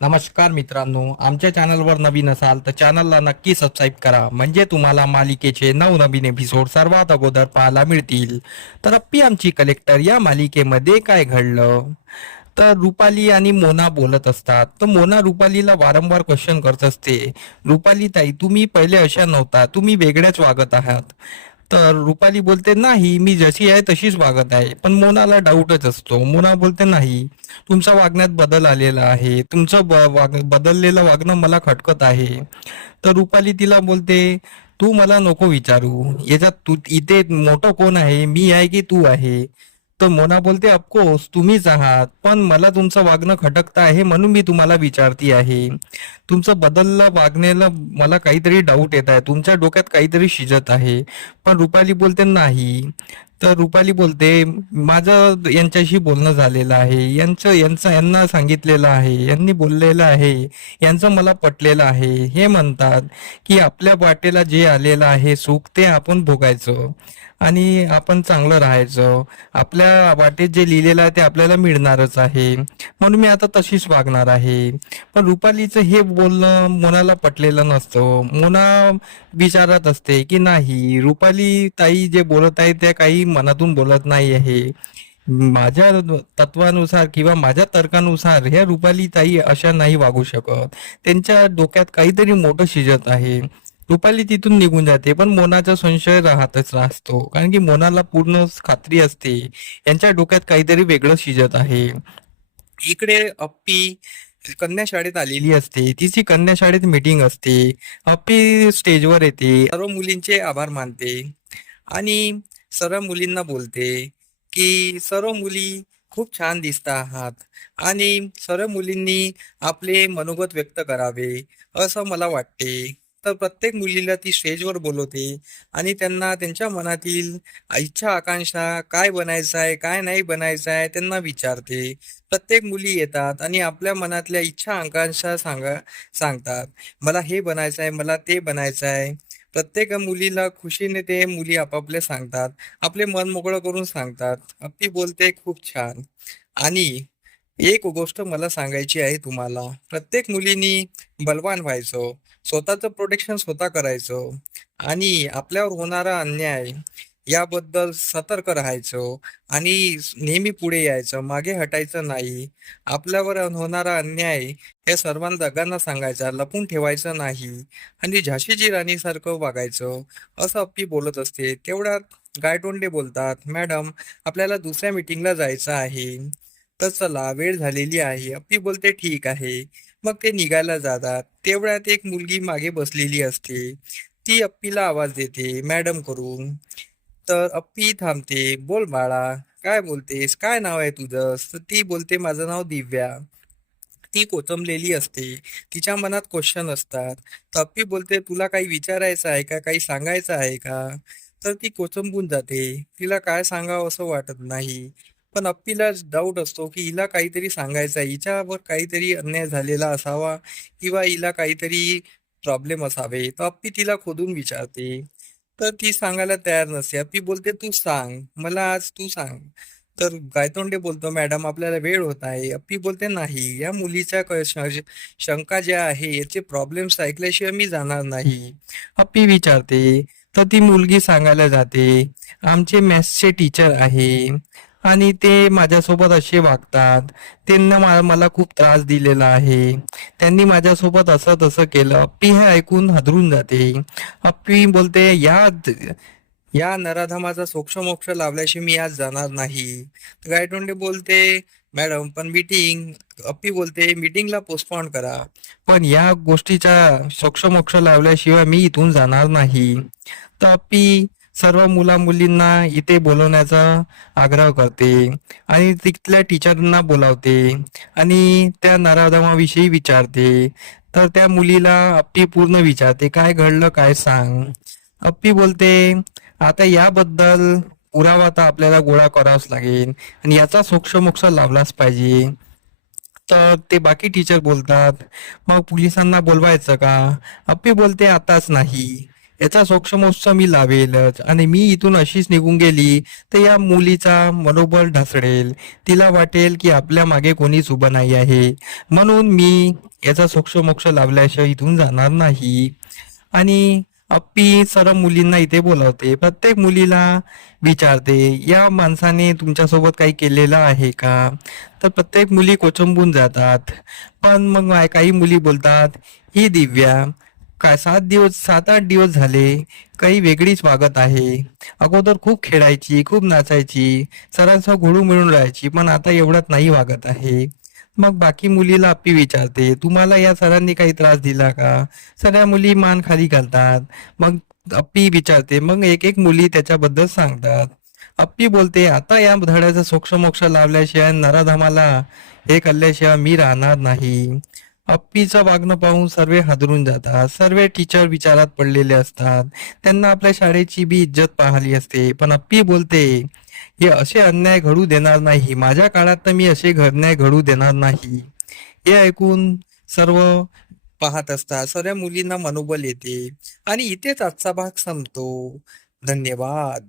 नमस्कार मित्रांनो, आमच्या चॅनलवर नवीन असाल तर चॅनलला नक्की सबस्क्राईब करा, म्हणजे तुम्हाला मालिकेचे नवनवीन एपिसोड सर्वात अगोदर पाहायला मिळतील. तर अप्पी आमची कलेक्टर या मालिकेमध्ये काय घडलं? तर रुपाली आणि मोना बोलत असतात. तर मोना रुपालीला वारंवार क्वेश्चन करत असते. रुपाली ताई, तुम्ही पहिले अशा नव्हता, तुम्ही वेगळ्याच वागत आहात. तर रुपाली बोलते, नाही, मी जशी आहे तशीच वागत आहे. पण मोनाला डाऊटच असतो. मोना बोलते, नाही, तुमच्या वागण्यात बदल आलेला आहे. तुमचं बदललेलं वागणं मला खटकत आहे. तर रुपाली तिला बोलते, तू मला नको विचारू. याच्यात तू इथे मोठं कोण आहे, मी आहे की तू आहे? तर मोना बोलते, ऑफकोर्स तुम्हीच आहात, पण मला तुमचं वागणं खटकतं आहे, म्हणून मी तुम्हाला विचारती आहे. तुमचं बदललं वागण्याला मला काहीतरी डाऊट येत आहे, तुमच्या डोक्यात काहीतरी शिजत आहे. पण रुपाली बोलते, नाही. तर रुपाली बोलते, माझं यांच्याशी बोलणं झालेलं आहे, यांना सांगितलेलं आहे, यांनी बोललेलं आहे, यांचं मला पटलेलं आहे. हे म्हणतात की आपल्या वाटेला जे आलेलं आहे सुख, ते आपण भोगायचं आणि आपण चांगलं राहायचं. आपल्या वाटेत जे लिहिलेलं आहे ते आपल्याला मिळणारच आहे, म्हणून मी आता तशीच वागणार आहे. पण रुपालीचं हे बोलणं मोनाला पटलेलं नसतं. मोना विचारत असते की नाही, रुपाली ताई जे बोलत आहे त्या काही मनातून बोलत नाही आहे. माझ्या तत्वानुसार किंवा माझ्या तर्कानुसार ह्या रुपाली ताई अशा नाही वागू शकत. त्यांच्या डोक्यात काहीतरी मोठं शिजत आहे. रुपाली तिथून निघून जाते, पण मोनाचा संशय राहतच असतो, कारण की मोनाला पूर्ण खात्री असते यांच्या डोक्यात काहीतरी वेगळं शिजत आहे. इकडे अप्पी कन्या शाळेत आलेली असते. तिची कन्या शाळेत मीटिंग असते. अप्पी स्टेजवर येते, सर्व मुलींचे आभार मानते आणि सर्व मुलींना बोलते की सर्व मुली खूप छान दिसता आहात आणि सर्व मुलींनी आपले मनोगत व्यक्त करावे असं मला वाटते. तर प्रत्येक मुलीला ती स्टेजवर बोलवते आणि त्यांना त्यांच्या मनातील इच्छा आकांक्षा काय बनायचं आहे काय नाही बनायचं आहे त्यांना विचारते. प्रत्येक मुली येतात आणि आपल्या मनातल्या इच्छा आकांक्षा सांगतात. मला हे बनायचं आहे, मला ते बनायचं आहे. प्रत्येक मुलीला खुशीने ते मुली आपापले सांगतात, आपले मन मोकळं करून सांगतात. अप्पी बोलते, खूप छान. आणि एक गोष्ट मला सांगायची आहे तुम्हाला, प्रत्येक मुलीनी बलवान व्हायचं, स्वतःचं प्रोटेक्शन स्वतः करायचं आणि आपल्यावर होणारा अन्याय याबद्दल सतर्क राहायचं आणि नेहमी पुढे यायचं, मागे हटायचं नाही. आपल्यावर होणारा अन्याय या जगांना सांगायचा, लपून ठेवायचं नाही आणि झाशीची राणीसारखं वागायचं, असं अप्पी बोलत असते. तेवढ्यात गायतोंडे बोलतात, मॅडम, आपल्याला दुसऱ्या मीटिंगला जायचं आहे, तर चला, वेळ झालेली आहे. अप्पी बोलते, ठीक आहे. मग ते निघायला जातात. तेवढ्यात एक मुलगी मागे बसलेली असते. ती अप्पीला आवाज देते, मॅडम करून. तर अप्पी थांबते. बोल बाळा, काय बोलतेस, काय नाव आहे तुझं? तर ती बोलते, माझं नाव दिव्या. ती कोचंबलेली असते, तिच्या मनात क्वेश्चन असतात. तर अप्पी बोलते, तुला काही विचारायचं आहे का, काही सांगायचं आहे का? तर ती कोचंबून जाते, तिला काय सांगावं असं वाटत नाही. पण अप्पीला डाऊट असतो की हिला काहीतरी सांगायचं आहे, हिच्यावर काहीतरी अन्याय झालेला असावा किंवा हिला काहीतरी प्रॉब्लेम असावे. तर अप्पी तिला खोदून विचारते. तर ती सांगायला तयार नसते. अप्पी बोलते, तू सांग मला, आज तू सांग. तर गायतोंडे बोलतो, मॅडम, आपल्याला वेळ होत आहे. अप्पी बोलते, नाही, या मुलीच्या शंका ज्या आहे याचे प्रॉब्लेम्स ऐकल्याशिवाय मी जाणार नाही. अप्पी विचारते. तर ती मुलगी सांगायला जाते, आमचे मॅथ्सचे टीचर आहे आणि ते माझ्यासोबत असे वागतात. त्यांना मला खूप त्रास दिलेला आहे. त्यांनी माझ्यासोबत असं तसं केलं. अप्पी हे ऐकून हादरून जाते. अप्पी बोलते, या नराधमाचा सोक्षमोक्ष लावल्याशी मी आज जाणार नाही. तर गायतोंडे बोलते, मॅडम, पण मीटिंग. अप्पी बोलते, मीटिंगला पोस्टपोन करा, पण या गोष्टीचा सोक्षमोक्ष लावल्याशिवाय मी इथून जाणार नाही. तर अप्पी सर्व मुलींना इथे बोलवण्याचा आग्रह करते आणि तिथल्या टीचरना बोलावते आणि त्या नराधमाविषयी विचारते. तर त्या मुलीला अप्पी पूर्ण विचारते, काय घडलं, काय सांग. अप्पी बोलते, आता याबद्दल पुरावा तर आपल्याला गोळा करावाच लागेल आणि याचा सोक्षमोक्ष लावलाच पाहिजे. तर ते बाकी टीचर बोलतात, मग पोलिसांना बोलवायचं का? अप्पी बोलते, आताच नाही, याचा सोक्षमोत्सव मी लावेलच आणि मी इथून अशीच निघून गेली तर या मुलीचा मनोबल ढासळेल. तिला वाटेल की आपल्या मागे कोणीच उभं नाही आहे. म्हणून मी याचा सोक्षमोक्ष लावल्याशिवाय इथून जाणार नाही. आणि अप्पी सर्व मुलींना इथे बोलावते. प्रत्येक मुलीला विचारते, या माणसाने तुमच्यासोबत काही केलेलं आहे का? तर प्रत्येक मुली कोचंबून जातात. पण मग काही मुली बोलतात, ही दिव्या काय 7-8 दिवस झाले काही वेगळीच वागत आहे. अगोदर खूप खेळायची, खूप नाचायची, सरांसह घुळू मिळून राहायची, पण आता एवढ्यात नाही वागत आहे. मग बाकी मुलीला अप्पी विचारते, तुम्हाला या सरांनी काही त्रास दिला का? सगळ्या मुली मान खाली घालतात. मग अप्पी विचारते, मग एक एक मुली त्याच्याबद्दल सांगतात. अप्पी बोलते, आता या धड्याचा सोक्षमोक्ष लावल्याशिवाय नराधमाला हे कल्ल्याशिवाय मी राहणार नाही. अप्पीचं वागणं पाहून सर्व हादरून जातात. सर्व टीचर विचारात पडलेले असतात. त्यांना आपल्या शाळेची बी इज्जत पाहिली असते. पण अप्पी बोलते, हे असे अन्याय घडू देणार नाही. माझ्या काळात तर मी असे अन्याय घडू देणार नाही. हे ऐकून सर्व पाहत असतात. सर्व मुलींना मनोबल येते आणि इथेच आजचा भाग संपतो. धन्यवाद.